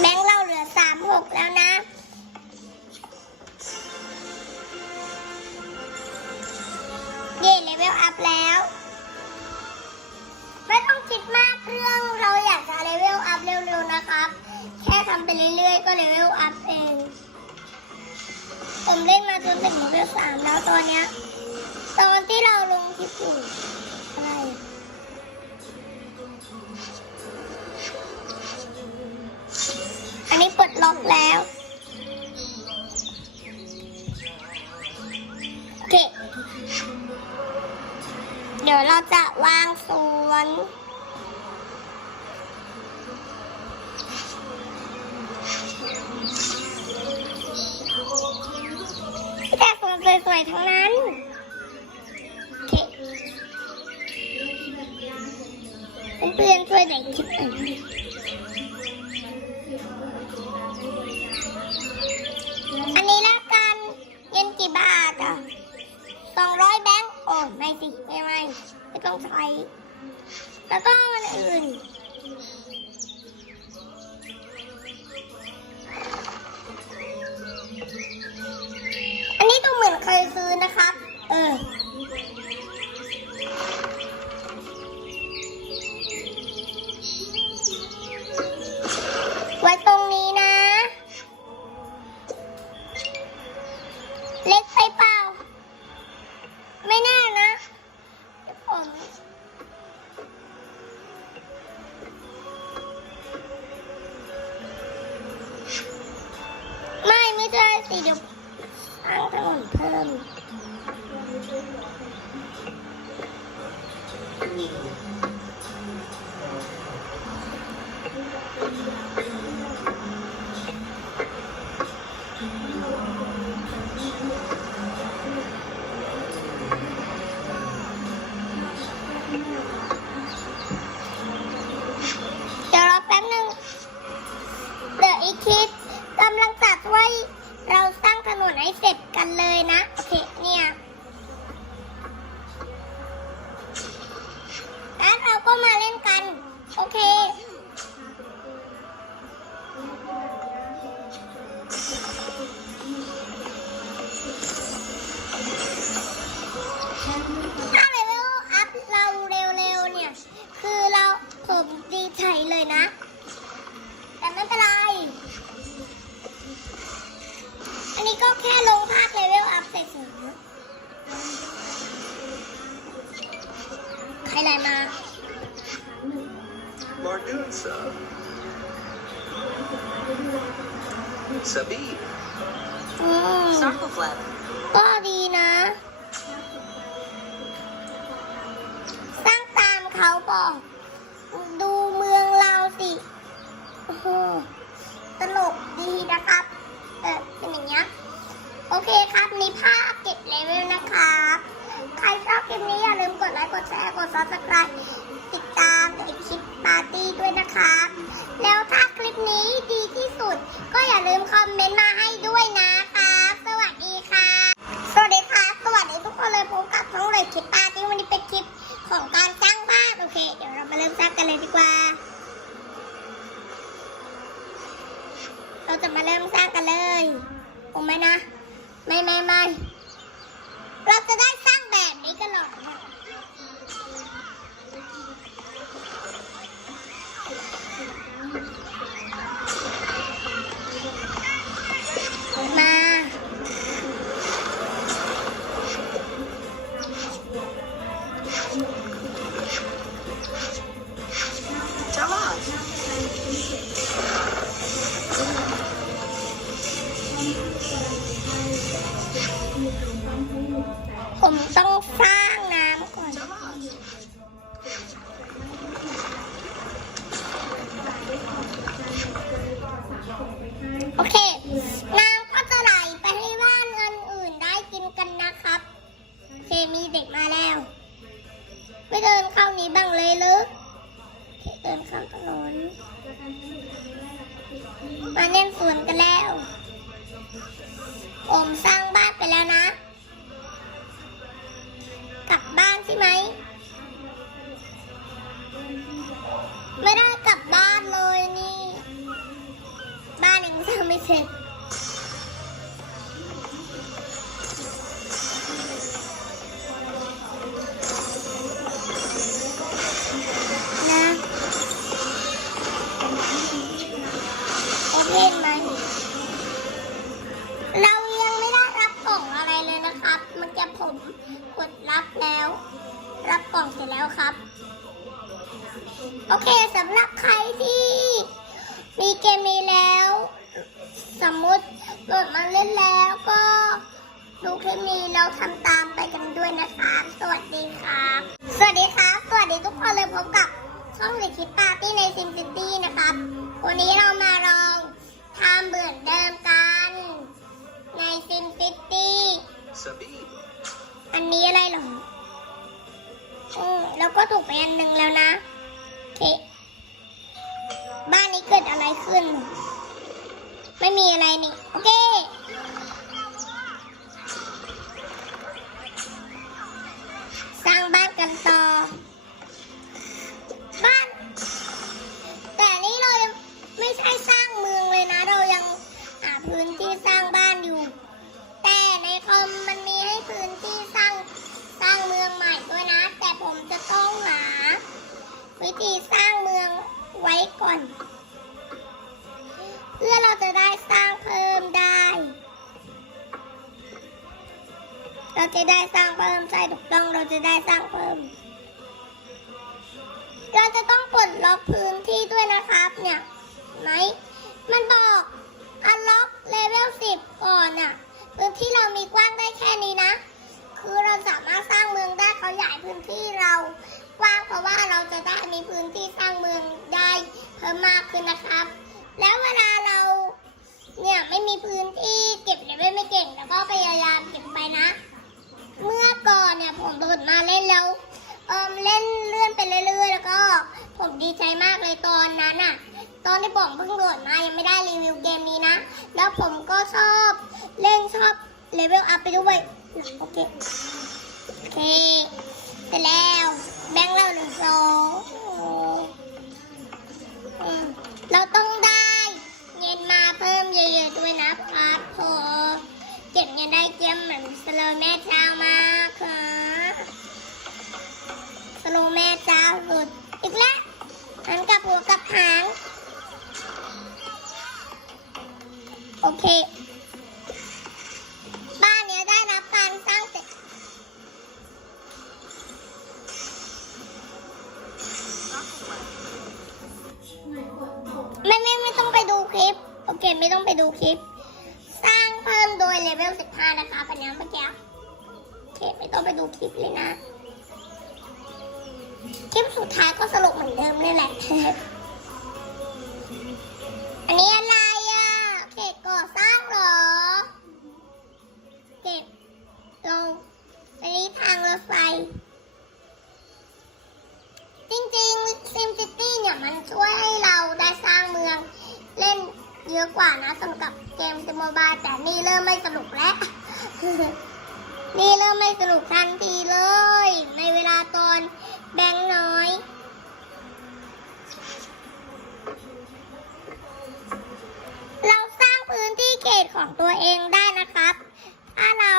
แบงค์เราเหลือสามหกแล้วนะ เย่เลเวลอัพแล้ว ไม่ต้องคิดมากเรื่องเราอยากจะเลเวลอัพเร็วๆนะครับ แค่ทำไปเรื่อยๆ ก็เลเวลอัพเอง ผมเล่นมาจนถึงเลเวลสามแล้วตอนเนี้ย ตอนที่เราลงคลิปอยู่อะไร ล็อกแล้ว โอเค เดี๋ยวเราจะวางสวนแต่สวนสวยๆทั้งนั้นเคเพื่อนๆช่วยแบ่งคลิปหน่น ไม่ใช่สิเดี๋ยวสร้างถนนเพิ่มเ Margunsa. Sabib. อืม Sarcoflap. มีเด็กมาแล้ว ไม่เดินเข้านี้บ้างเลยหรือเดินข้างถนนมาเล่นสวนกันแล้วผมสร้างบ้านไปแล้วนะ กลับบ้านใช่ไหม ไม่ได้กลับบ้านเลยนี่ บ้านเองสร้างไม่เสร็จ รับกล่องเสร็จแล้วครับ โอเคสำหรับใครที่มีเกมนี้แล้ว สมมุติโหลดมาเล่นแล้วก็ดูคลิปนี้แล้วทำตามไปกันด้วยนะครับสวัสดีครับ สวัสดีครับ สวัสดีทุกคนเลยพบกับช่องลิคิดปาร์ตี้ในซิมซิตี้นะครับ วันนี้เรามาลองทำเหมือนเดิมกัน ในซิมซิตี้ Sabib. อันนี้อะไรเหรอ อืมแล้วก็ถูกไปอันหนึ่งแล้วนะเคบ้านนี้เกิดอะไรขึ้น ไม่มีอะไรนี่ เพื่อเราจะได้สร้างเพิ่มได้ เราจะได้สร้างเพิ่มใช่ถูกต้องเราจะได้สร้างเพิ่ม เราจะต้องปลดล็อกพื้นที่ด้วยนะครับเนี่ยไหมมันบอกอันล็อกเลเวลสิบก่อนน่ะพื้นที่เรามีกว้างได้แค่นี้นะ คือเราสามารถสร้างเมืองได้เขาใหญ่พื้นที่เรากว้างเพราะว่าเราจะได้มีพื้นที่สร้างเมือง เพิ่มมากขึ้นนะครับ แล้วเวลาเราเนี่ยไม่มีพื้นที่เก็บเลเวลไม่เก่ง แล้วก็พยายามเก็บไปนะ เมื่อก่อนเนี่ยผมโดดมาเล่นแล้วเอมเล่นเลื่อนไปเรื่อยๆ แล้วก็ผมดีใจมากเลยตอนนั้นอะตอนที่ผมเพิ่งโหลดมายังไม่ได้รีวิวเกมนี้นะ แล้วผมก็ชอบเล่นชอบเลเวลอัพไปด้วยโอเคโอเคเสร็จแล้วแบงค์เราหนึ่งโอ้อืม เราต้องได้เงินมาเพิ่มเยอะๆด้วยนะครับพอเก็บเงินได้เจียมเหมือนสโลแม่เจ้ามา คลิป สร้างเพิ่มโดยเลเวล15 นะคะปัญญาเมื่อกี้โอเคไม่ต้องไปดูคลิปเลยนะ คลิปสุดท้ายก็สรุปเหมือนเดิมนี่แหละ อันนี้อะไรอะเขตก่อสร้างเหรอ เก็บลงอันนี้ทางรถไฟ จริงๆ Sim City เนี่ยมันช่วยให้เราได้สร้างเมืองเล่นเยอะกว่านะ เกม Sim Mobile แต่นี่เริ่มไม่สนุกแล้ว นี่เริ่มไม่สนุกทันทีเลย ในเวลาตอนแบงค์น้อย เราสร้างพื้นที่เขตของตัวเองได้นะครับ ถ้าเรา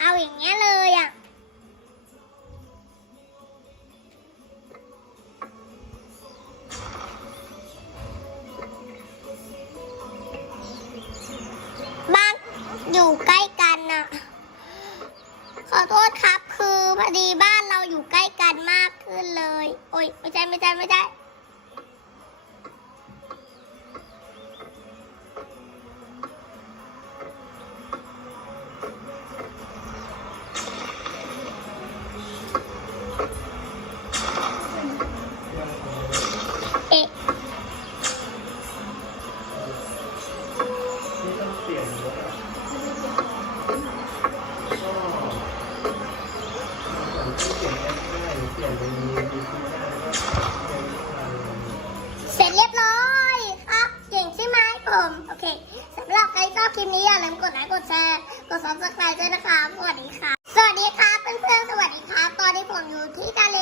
เอาอย่างเงี้ยเลยอะ ก็ที่เปลี่ยนแอปได้หรือเปลี่ยนเป็นมีดีขึ้นได้ก็เปลี่ยนทางเสร็จเรียบร้อยครับเก่งใช่ไหมผม โอเคสำหรับใครชอบคลิปนี้อย่าลืมกดไลค์กดแชร์ กดซับสไครต์ด้วยนะคะสวัสดีค่ะ สวัสดีครับเพื่อนๆสวัสดีครับตอนนี้ผมอยู่ที่ทะเล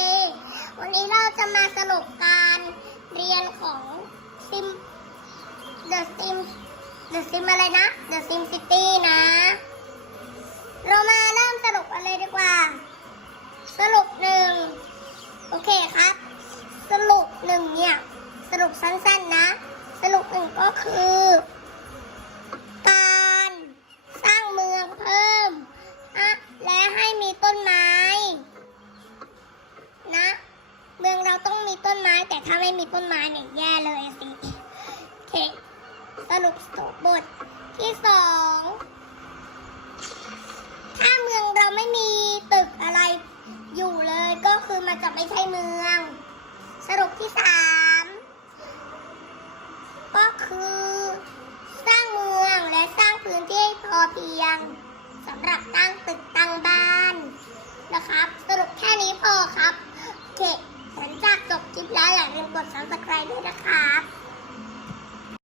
วันนี้เราจะมาสรุปการเรียนของซิม The Sim ซิมอะไรนะ The Sim จะไม่ใช่เมือง สรุปที่สามก็คือ สร้างเมืองและสร้างพื้นที่พอเพียงสำหรับตั้งตึกตั้งบ้านนะครับ สรุปแค่นี้พอครับ โอเคหลังจากจบคลิปแล้วอย่าลืมกด subscribe ด้วยนะครับ